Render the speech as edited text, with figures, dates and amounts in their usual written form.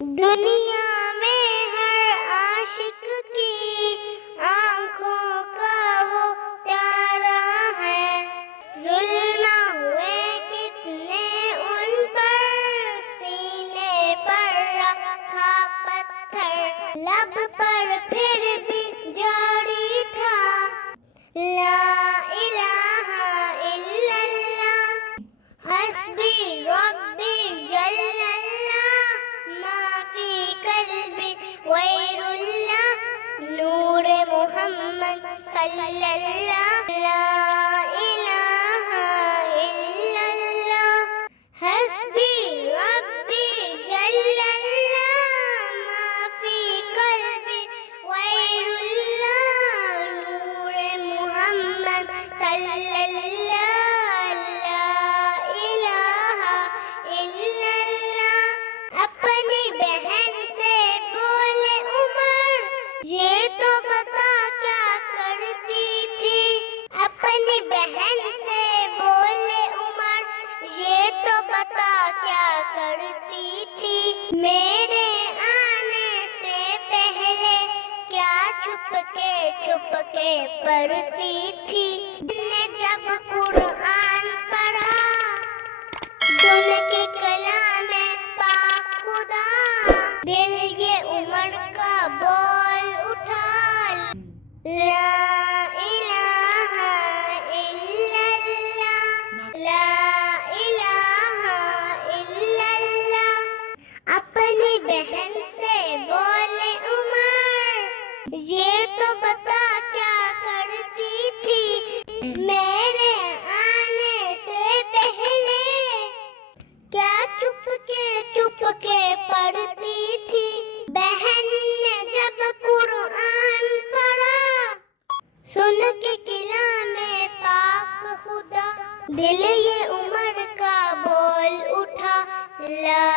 دنیا میں ہر عاشق کی آنکھوں کا وہ پیارا ہے، ظلم ہوئے کتنے ان پر، سینے پر رکھا پتھر، لب پر پھر بھی جاری تھا لا الہ الا اللہ، حسبی ربی جل اللہ، ما فی قلبی غیر اللہ، نور محمد صلی اللہ، لا الہ الا اللہ، حسبی ربی جل اللہ، ما فی قلبی غیر اللہ، نور محمد صلی اللہ، لا الہ الا اللہ۔ اپنی بہن سے بولے عمر، یہ تو بتا کیا کرتی تھی، اپنی بہن سے بولے عمر، یہ تو بتا کیا کرتی تھی، میرے آنے سے پہلے کیا چھپ کے پڑھتی تھی، نے جب قرآن پڑھا سن کے کلام پاک خدا، دل یہ عمر کا بول اٹھا لا الہ الا اللہ، لا الہ الا اللہ۔ اپنی بہن سے بولے عمر، یہ تو بتا کیا کرتی تھی، میرے آنے سے پہلے کیا چھپ کے پڑھتی تھی، بہن نے جب قرآن پڑھا سن کے کلام پاک خدا، دل یہ عمر کا بول اٹھا لا